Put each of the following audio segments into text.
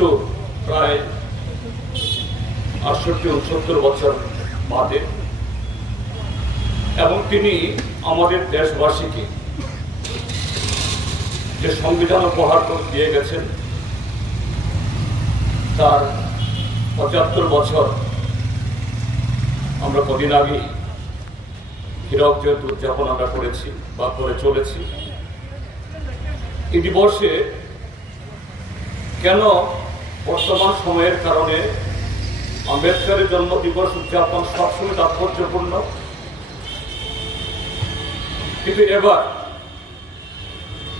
মৃত্যু প্রায় আটষট্টি, উনসত্তর বছর বাদে। এবং তিনি আমাদের দেশবাসীকে যে সংবিধান উপহার দিয়ে গেছেন, তার পঁচাত্তর বছর আমরা কদিন আগে হীরক জয়ন্তী উদযাপন আমরা করেছি বা করে চলেছি, এই দিবসে কেন বর্তমান সময়ের কারণে আম্বেদকরের জন্ম দিবস উদযাপন সবসময় তাৎপর্যপূর্ণ। কিন্তু এবার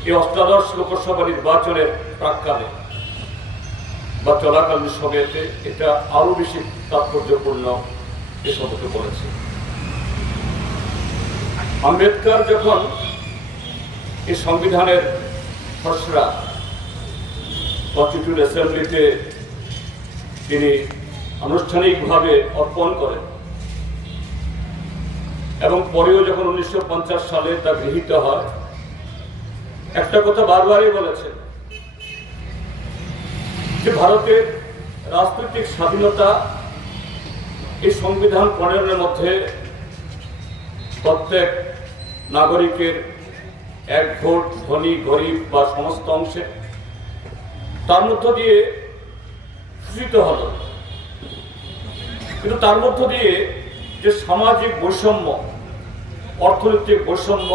এই অষ্টাদশ লোকসভা নির্বাচনের প্রাককালে বা চলাকালীন সময়তে এটা আরও বেশি তাৎপর্যপূর্ণ এ সম্পর্কে বলেছে। আম্বেদকর যখন এই সংবিধানের খসড়া কনস্টিটিউট অ্যাসেম্বলিতে তিনি আনুষ্ঠানিকভাবে অর্পণ করেন। এবং পরেও যখন উনিশশো পঞ্চাশ সালে তা গৃহীত হয়, একটা কথা বারবারই বলেছেন যে ভারতের রাজনৈতিক স্বাধীনতা এই সংবিধান প্রণয়নের মধ্যে প্রত্যেক নাগরিকের এক ভোট ধনী, গরিব বা সমস্ত অংশে তার মধ্য দিয়ে সূচিত হলো। কিন্তু তার মধ্য দিয়ে যে সামাজিক বৈষম্য, অর্থনৈতিক বৈষম্য,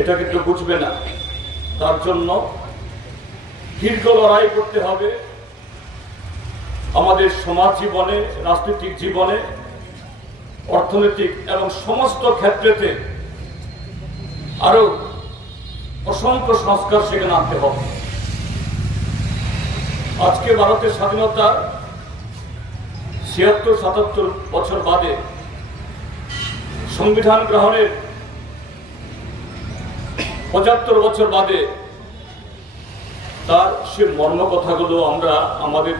এটা কিন্তু বুঝবে না। তার জন্য দীর্ঘ লড়াই করতে হবে আমাদের সমাজ জীবনে, রাজনৈতিক জীবনে, অর্থনৈতিক এবং সমস্ত ক্ষেত্রেতে আরও অসংখ্য সংস্কার সেখানে আনতে হবে। আজকে ভারতের স্বাধীনতা ছিয়াত্তর, সাতাত্তর বছর বাদে সংবিধান গ্রহণের পঁচাত্তর বছর বাদে তার সে মর্ম কথাগুলো আমরা আমাদের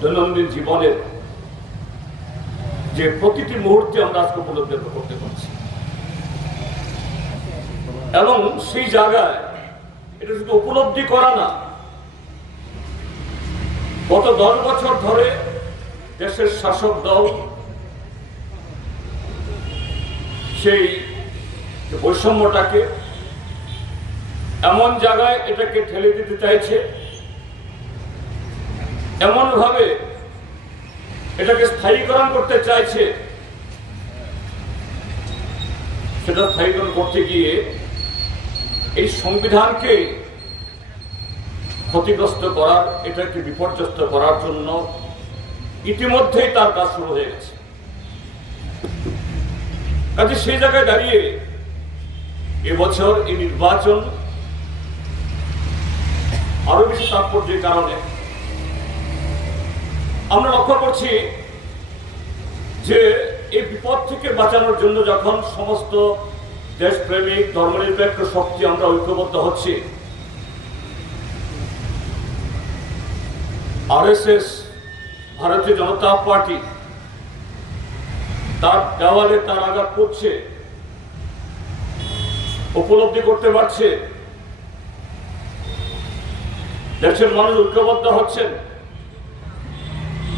দৈনন্দিন জীবনের যে প্রতিটি মুহূর্তে আমরা আজকে উপলব্ধি করতে পারছি। এবং সেই জায়গায় এটা শুধু উপলব্ধি করা না গত দশ বছর ধরে দেশের শাসক দল সেই বৈষম্যটাকে এমন জায়গায় এটাকে ঠেলে দিতে চাইছে এমন ভাবে এটাকে স্থায়ীকরণ করতে চাইছে, সেটা স্থায়ীকরণ করতে গিয়ে এই সংবিধানকে ক্ষতিগ্রস্ত করার এটাকে বিপর্যস্ত করার জন্য ইতিমধ্যেই তার কাজ শুরু হয়ে গেছে। কাজে সেই জায়গায় দাঁড়িয়ে এবছর এই নির্বাচন আরও বেশি তাৎপর্যের কারণে আমরা লক্ষ্য করছি যে এই বিপদ থেকে বাঁচানোর জন্য যখন সমস্ত দেশপ্রেমিক, ধর্মনিরপেক্ষ শক্তি আমরা ঐক্যবদ্ধ হচ্ছি আরএসএস ভারতীয় জনতা পার্টি, তার দেওয়ালে তার আঘাত করছে, উপলব্ধি করতে পারছে। দেশের মানুষ ঐক্যবদ্ধ হচ্ছেন।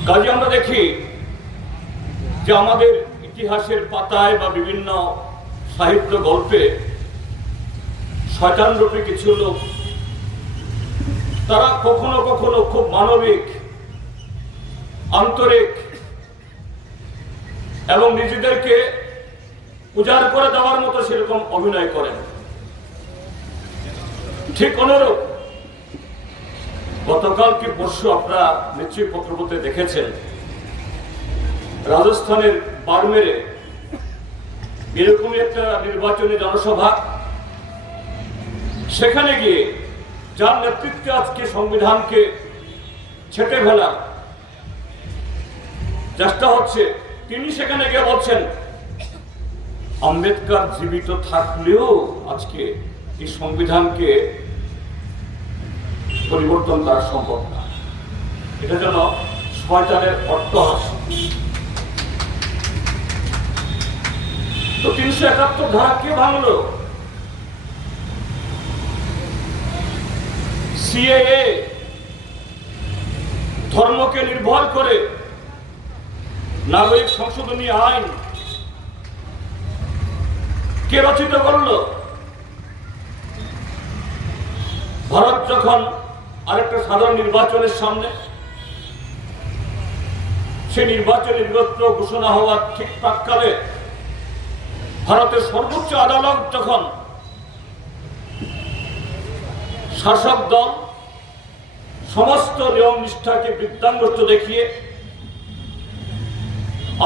কাজে আমরা দেখি যে আমাদের ইতিহাসের পাতায় বা বিভিন্ন সাহিত্য গল্পে শয়তান রূপে কিছু লোক তারা কখনো কখনো খুব মানবিক, আন্তরিক এবং নিজেদেরকে উজাড় করে দেওয়ার মতো সেরকম অভিনয় করেন। ঠিক অনুরূপ গতকাল কি পরশু আপনারা নিশ্চয়ই পত্রপত্রে দেখেছেন, রাজস্থানের বারমেরে এরকমই একটা নির্বাচনী জনসভা, সেখানে গিয়ে যার নেতৃত্বে আজকে সংবিধানকে ছেটে ফেলা চেষ্টা হচ্ছে, তিনি সেখানে গিয়ে বলছেন, আম্বেদকর জীবিত থাকলেও আজকে এই সংবিধানকে পরিবর্তন করা সম্ভব না। এটা যেন শয়তানের অট্টহাস। তো তিনশো একাত্তর ধারা কে ভাঙলো? সিএএ ধর্মকে নির্ভর করে নাগরিক সংশোধনী আইন কে রচিত করল? ভারত যখন আরেকটা সাধারণ নির্বাচনের সামনে সে নির্বাচনী বিরত্ব ঘোষণা হওয়ার ঠিক প্রাককালে ভারতের সর্বোচ্চ আদালত যখন শাসক দল সমস্ত নিয়ম নিষ্ঠাকে বৃদ্ধাঙ্গস্ত দেখিয়ে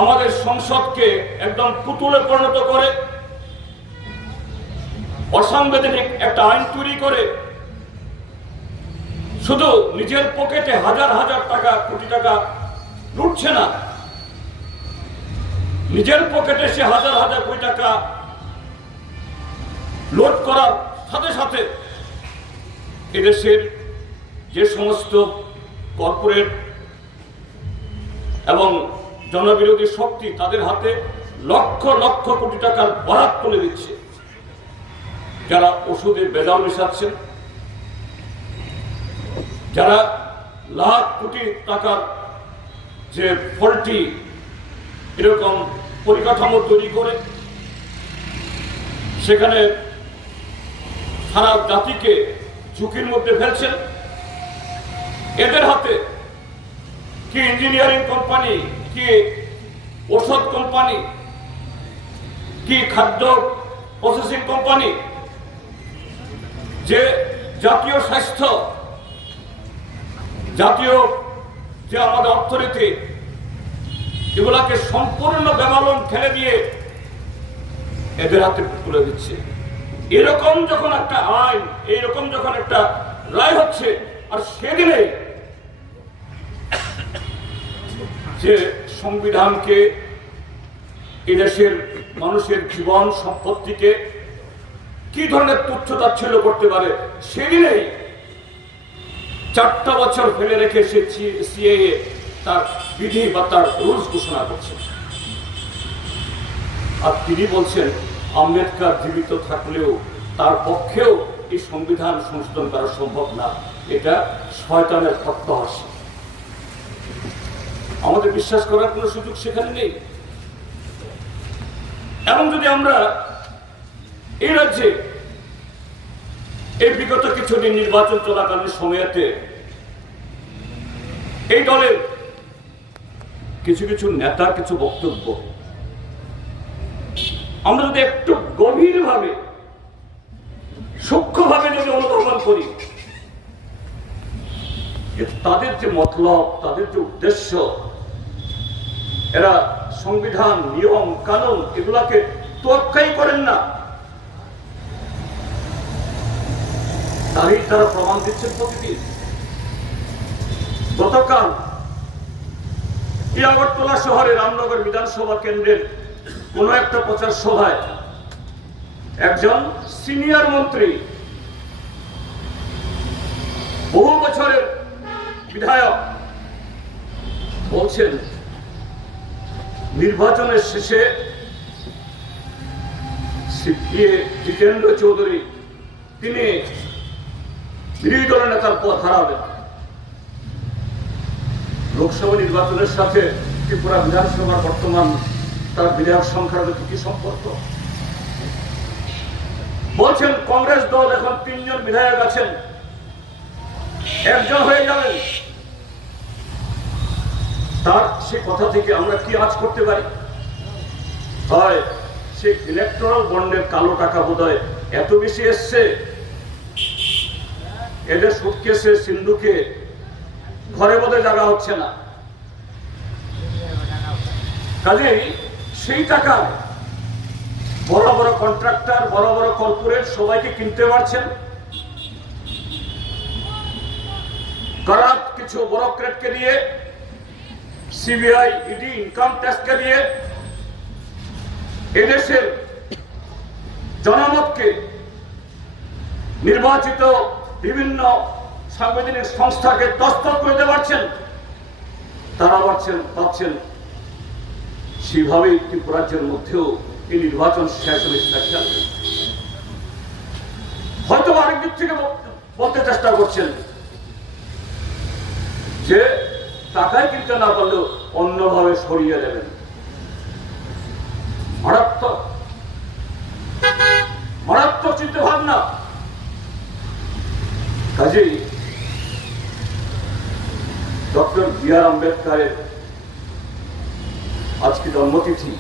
আমাদের সংসদকে একদম পুতুলে পরিণত করে, অসাংবিধানিক একটা আইন তৈরি করে, শুধু নিজের পকেটে হাজার হাজার টাকা, কোটি টাকা লুটছে না। নিজের পকেটে সে হাজার হাজার কোটি টাকা লোড করার সাথে সাথে এদেশের যে সমস্ত কর্পোরেট এবং জনবিরোধী শক্তি তাদের হাতে লক্ষ লক্ষ কোটি টাকার বরাত তুলে দিচ্ছে। যারা ওষুধে বেজাল মেশাচ্ছেন, যারা লাখ কোটি টাকার যে ফলটি এরকম পরিকাঠামো তৈরি করে, সেখানে সারা জাতিকে ঝুঁকির মধ্যে ফেলছেন এদের হাতে কি ইঞ্জিনিয়ারিং কোম্পানি কি ওষুধ কোম্পানি কি খাদ্য প্রসেসিং কোম্পানি যে জাতীয় স্বাস্থ্য, জাতীয় যে আমাদের অর্থনীতি, এগুলাকে সম্পূর্ণ বেমালন ঠেলে দিয়ে এদের হাতে তুলে দিচ্ছে। এরকম যখন একটা আইন, এইরকম যখন একটা রায় হচ্ছে, আর সেদিনে যে সংবিধানকে এদেশের মানুষের জীবন, সম্পত্তিকে কি ধরনের তুচ্ছ তাচ্ছিল্য করতে পারে, সেদিনেই চারটা বছর ফেলে রেখে সে সিএএ তার বিধি বা তার রুলস ঘোষণা করছে। আর তিনি বলছেন, আম্বেদকর জীবিত থাকলেও তার পক্ষেও এই সংবিধান সংশোধন করা সম্ভব না। এটা শয়তানের প্রত্যাহাসী আমাদের বিশ্বাস করার কোনো সুযোগ সেখানে নেই। এবং যদি আমরা এই রাজ্যে এই বিগত কিছুদিন নির্বাচন চলাকালীন সময়েতে এই দলের কিছু কিছু নেতার কিছু বক্তব্য, আমরা যদি একটু গভীরভাবে, সূক্ষ্মভাবে যদি অনুধাবন করি তাদের যে মতলব, তাদের যে উদ্দেশ্য এরা সংবিধান, নিয়ম, কানুন এগুলাকে তোয়াক্কাই করেন না। তারই তারা প্রমাণ দিচ্ছেন প্রতিদিন। গতকাল এই আগরতলা শহরে রামনগর বিধানসভা কেন্দ্রের কোন একটা প্রচার সভায় একজন সিনিয়র মন্ত্রী বহু বছরের বিধায়ক বলছেন নির্বাচনের শেষে জিতেন্দ্র চৌধুরী, তিনি বিরোধী দলের নেতার পদ হারাবেন। লোকসভা নির্বাচনের সাথে ত্রিপুরা বিধানসভার বর্তমান তার বিধায়ক সংখ্যার মধ্যে কি সম্পর্ক? বলছেন, কংগ্রেস দল এখন তিনজন বিধায়ক আছেন। একজন হয়ে যাবেন। তার সে কথা থেকে আমরা কি আজ করতে পারি? হয়, সে ইলেকট্রাল বন্ডের কালো টাকা বোধ এত বেশি এসছে। এদের সুটকেসে সিন্ধুকে ঘরে বোধহয় জায়গা হচ্ছে না। কাজেই সেই টাকা বড় বড় কন্ট্রাক্টর বড় বড় কর্পোরেট সবাইকে কিনতে পারছেন। কিছু বড়ক্রেটকে দিয়ে সিবিআই, ইডি, ইনকাম ট্যাক্সকে দিয়ে এদেশের জনমতকে নির্বাচিত বিভিন্ন সাংবিধানিক সংস্থাকে দস্তক করে দিতে পারছেন, তারা পারছেন পাচ্ছেন সেভাবেই ত্রিপুরা রাজ্যের মধ্যেও এই নির্বাচন শেষ সেটা হয়তো আরেক দিক থেকে বলতে চেষ্টা করছেন যে টাকায় কিনতে না পারলেও অন্যভাবে সরিয়ে দেবেন। মারাত্মক। মারাত্মক চিন্তা ভাবনা কাজেই ডক্টর বি আর আম্বেদকারের আজকে জন্মতিথি।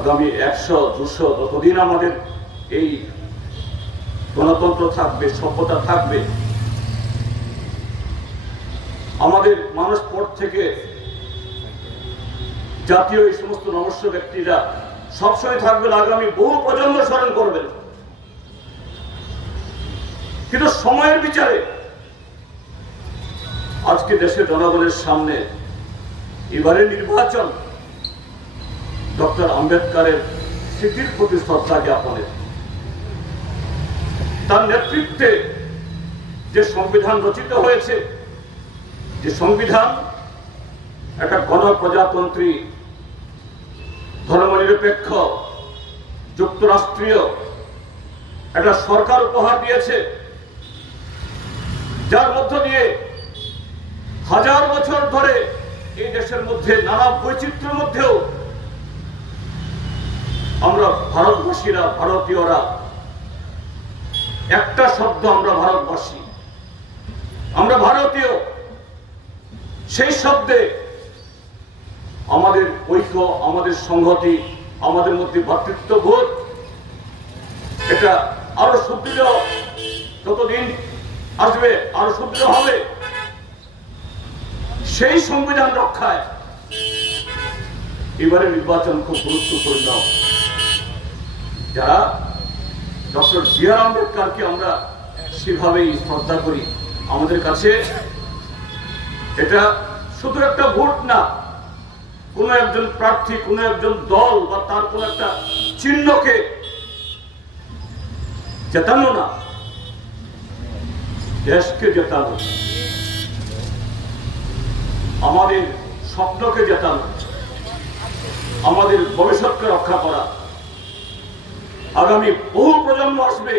আগামী একশো, দুশো যতদিন আমাদের এই গণতন্ত্র থাকবে, সভ্যতা থাকবে আমাদের মানুষ পর থেকে জাতীয় এই সমস্ত নমস্য ব্যক্তিরা সবসময় থাকবেন, আগামী বহু প্রজন্ম স্মরণ করবেন। কিন্তু সময়ের বিচারে আজকে দেশের জনগণের সামনে এবারে নির্বাচন ডক্টর আম্বেদকারের স্মৃতির প্রতি শ্রদ্ধা জ্ঞাপনের। তার নেতৃত্বে যে সংবিধান রচিত হয়েছে যে সংবিধান একটা গণপ্রজাতন্ত্রী, ধর্মনিরপেক্ষ, যুক্তরাষ্ট্রীয় একটা সরকার উপহার দিয়েছে, যার মধ্য দিয়ে হাজার বছর ধরে এই দেশের মধ্যে নানা বৈচিত্র্যের মধ্যেও আমরা ভারতবাসীরা, ভারতীয়রা, একটা শব্দ আমরা ভারতবাসী। আমরা ভারতীয়। সেই শব্দে আমাদের ঐক্য, আমাদের সংহতি, আমাদের মধ্যে ভ্রাতৃত্ববোধ, এটা আরও সুদৃঢ় যতদিন আসবে, আরও সুদৃঢ় হবে। সেই সংবিধান রক্ষায় এবারে নির্বাচন খুব গুরুত্বপূর্ণ। যারা ডক্টর বি আর আম্বেদকারকে আমরা সেভাবেই শ্রদ্ধা করি, আমাদের কাছে এটা শুধু একটা ভোট না, কোন একজন প্রার্থী, কোন একজন দল বা তার কোন একটা চিহ্নকে জেতানো না, দেশকে জেতানো। আমাদের স্বপ্নকে জেতানো। আমাদের ভবিষ্যৎকে রক্ষা করা। আগামী বহু প্রজন্ম আসবে,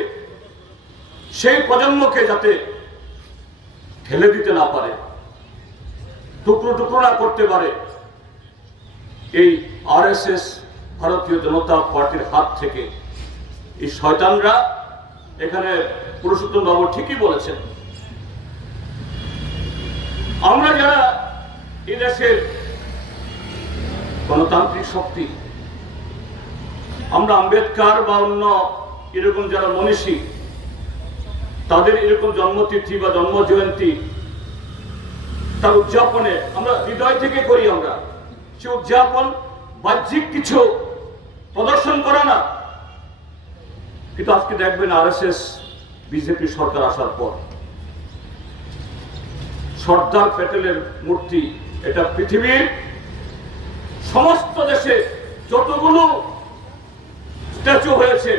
সেই প্রজন্মকে যাতে ঠেলে দিতে না পারে। টুকরো টুকরো না করতে পারে। এই আরএসএস ভারতীয় জনতা পার্টির হাত থেকে এই শয়তানরা এখানে পুরুষোত্তম বাবু ঠিকই বলেছেন। আমরা যারা এই দেশের গণতান্ত্রিক শক্তি, আমরা আম্বেদকার বা অন্য এরকম যারা মনীষী, তাদের এরকম জন্মতিথি বা জন্ম জয়ন্তী তার উদযাপনে আমরা হৃদয় থেকে করি আমরা। সে উদযাপন বাহ্যিক কিছু প্রদর্শন করে না। কিন্তু আজকে দেখবেন আর এস এস বিজেপি সরকার আসার পর সর্দার প্যাটেলের মূর্তি, এটা পৃথিবীর সমস্ত দেশে যতগুলো স্ট্যাচু হয়েছে,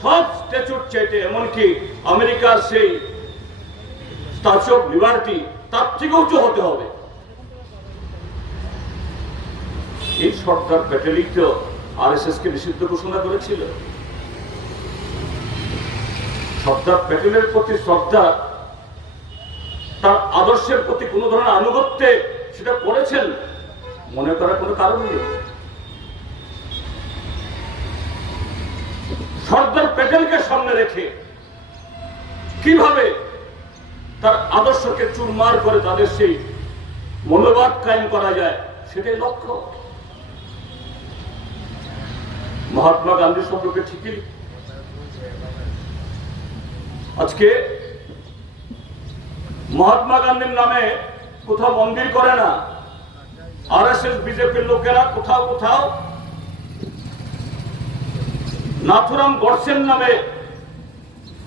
সব স্ট্যাচুর চাইতে এমনকি আমেরিকার সেই স্ট্যাচু অফ লিবার্টি তার থেকে উঁচু হতে হবে। এই সর্দার প্যাটেলই তো আর এস এস কে নিষিদ্ধ ঘোষণা করেছিল। সর্দার প্যাটেলের প্রতি শ্রদ্ধা, তার আদর্শের প্রতি কোনো ধরনের আনুগত্যে সেটা করেছেন, মনে করার কোনো কারণ নেই। সর্দার প্যাটেলকে সামনে রেখে কীভাবে তার আদর্শকে চুরমার করে তাদের সেই মনোবাদ কায়েম করা যায়, সেটাই লক্ষ্য। মহাত্মা গান্ধী সম্পর্কে ঠিকই। আজকে মহাত্মা গান্ধীর নামে কোথাও মন্দির করে না আর এস এস বিজেপির লোকেরা কোথাও কোথাও নাথুরাম গডসেন নামে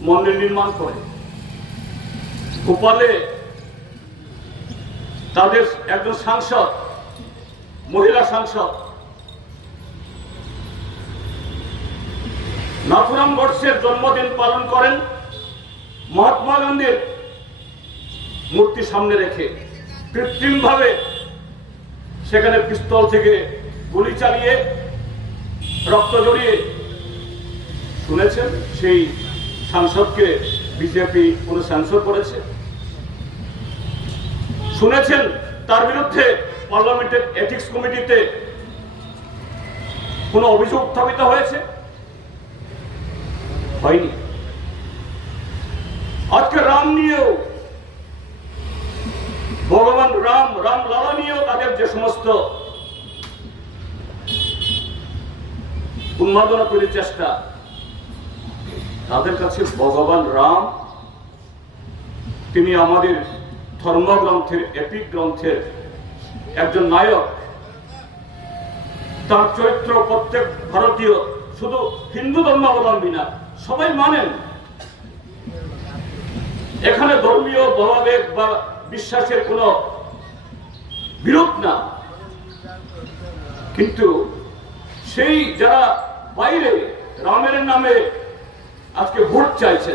মন্দির নির্মাণ করে। ভোপালে তাদের একজন সাংসদ, মহিলা সাংসদ। নাথুরাম গডসের জন্মদিন পালন করেন মহাত্মা গান্ধীর মূর্তি সামনে রেখে। কৃত্রিমভাবে সেখানে পিস্তল থেকে গুলি চালিয়ে, রক্ত জড়িয়ে, শুনেছেন সেই সাংসদকে বিজেপি কোনো সেন্সর করেছে? শুনেছেন তার বিরুদ্ধে পার্লামেন্টের এথিক্স কমিটিতে কোনো অভিযোগ উত্থাপিত হয়েছে? হয়নি। আজকে রাম নিয়েও, ভগবান রাম রাম লালা নিয়েও তাদের যে সমস্ত উন্মাদনা তৈরির চেষ্টা কাছে ভগবান রাম, তিনি আমাদের ধর্মগ্রন্থের এপিক গ্রন্থের একজন নায়ক। তার চরিত্র প্রত্যেক ভারতীয়, শুধু হিন্দু ধর্মাবলম্বী না, সবাই মানেন। এখানে ধর্মীয় ভাবাবেগ বা বিশ্বাসের কোনো বিরোধ না। কিন্তু সেই যারা বাইরে রামের নামে আজকে ভোট চাইছে।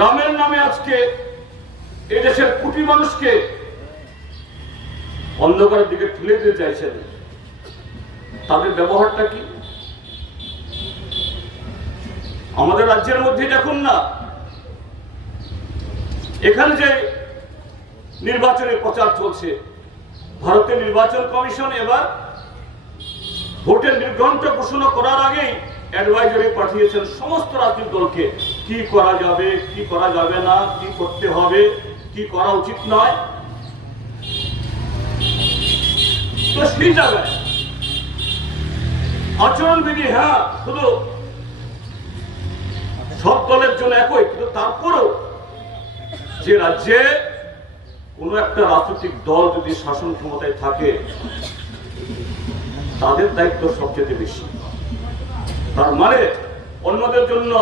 রামের নামে আজকে এদেশের কোটি মানুষকে অন্ধকারের দিকে ঠেলে দিতে চাইছেন। তাদের ব্যবহারটা কি? আমাদের রাজ্যের মধ্যে দেখুন না। এখানে যে নির্বাচনের প্রচার চলছে, ভারতের নির্বাচন কমিশন এবার ভোটের নির্ঘণ্ট ঘোষণা করার আগেই অ্যাডভাইজারি পাঠিয়েছেন সমস্ত রাজনৈতিক দলকে। কি করা যাবে, কি করা যাবে না, কি করতে হবে, কি করা উচিত নয়। তো সেই জায়গায় আচরণবিধি হ্যাঁ শুধু সব দলের জন্য একই, কিন্তু তারপরেও যে রাজ্যে কোনো একটা রাজনৈতিক দল যদি শাসন ক্ষমতায় থাকে, তাদের দায়িত্ব সবচেয়ে বেশি। তার মানে অন্যদের জন্য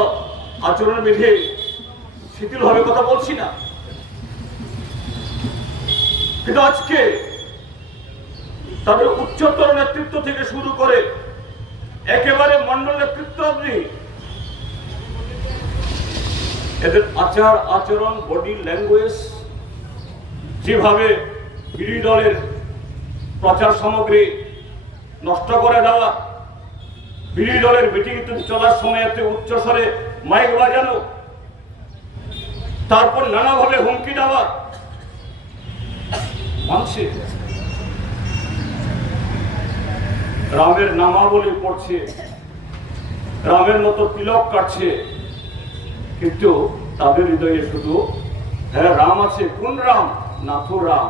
আচরণ বিধি শিথিল হবে কথা বলছি না। কিন্তু আজকে তাদের উচ্চতর নেতৃত্ব থেকে শুরু করে একেবারে মন্ডল নেতৃত্ব অবধি এদের আচার, আচরণ, বডি ল্যাঙ্গুয়েজ যেভাবে বিরোধী দলের প্রচার সামগ্রী নষ্ট করে দেওয়া বিরোধী দলের মিটিং চলার সময় এতে উচ্চস্বরে মাইক বাজানো, তারপর নানাভাবে হুমকি দেওয়া, মানছে। রামের নামাবলী পড়ছে, রামের মতো তিলক কাটছে, কিন্তু তাদের হৃদয়ে শুধু হ্যাঁ রাম আছে, কোন রাম? নাথু রাম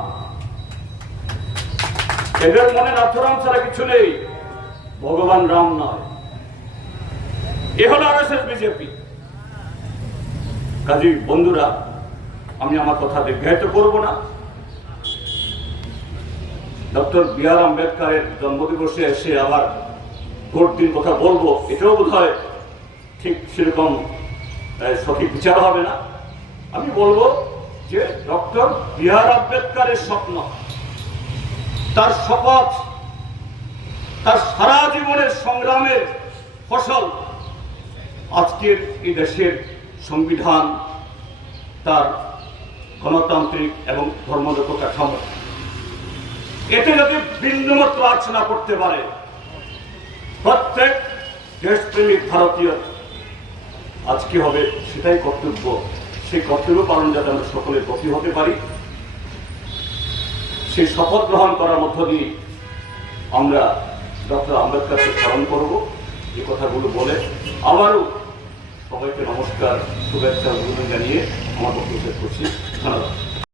এদের মনে নাথুরাম ছাড়া কিছু নেই। ভগবান রাম নয়। এ হলো আর এস বিজেপি। কাজী, বন্ধুরা, আমি আমার কথা দীর্ঘায়িত করব না। ডক্টর বি আর আম্বেদকারের জন্মদিবসে এসে আবার ভোট দিন কথা বলব, এটাও বোধ হয় ঠিক সেরকম সঠিক বিচার হবে না। আমি বলব যে, ডক্টর বি আর আম্বেদকারের স্বপ্ন, তার শপথ তার সারা জীবনের সংগ্রামের ফসল আজকের এই দেশের সংবিধান, তার গণতান্ত্রিক এবং ধর্মনিরপেক্ষ কাঠামো। এতে যদি বিন্দুমাত্র আজ না করতে পারে, প্রত্যেক দেশপ্রেমিক ভারতীয় আজকে হবে সেটাই কর্তব্য। সেই কর্তব্য পালন যাতে আমরা সকলে প্রতি হতে পারি, সেই শপথ গ্রহণ করার মধ্য দিয়ে আমরা ডক্টর আম্বেদকারকে স্মরণ করব এই কথাগুলো বলে আবারও সবাইকে নমস্কার, শুভেচ্ছা, অভিনন্দন জানিয়ে আমার বক্তব্য শেষ করছি। ধন্যবাদ।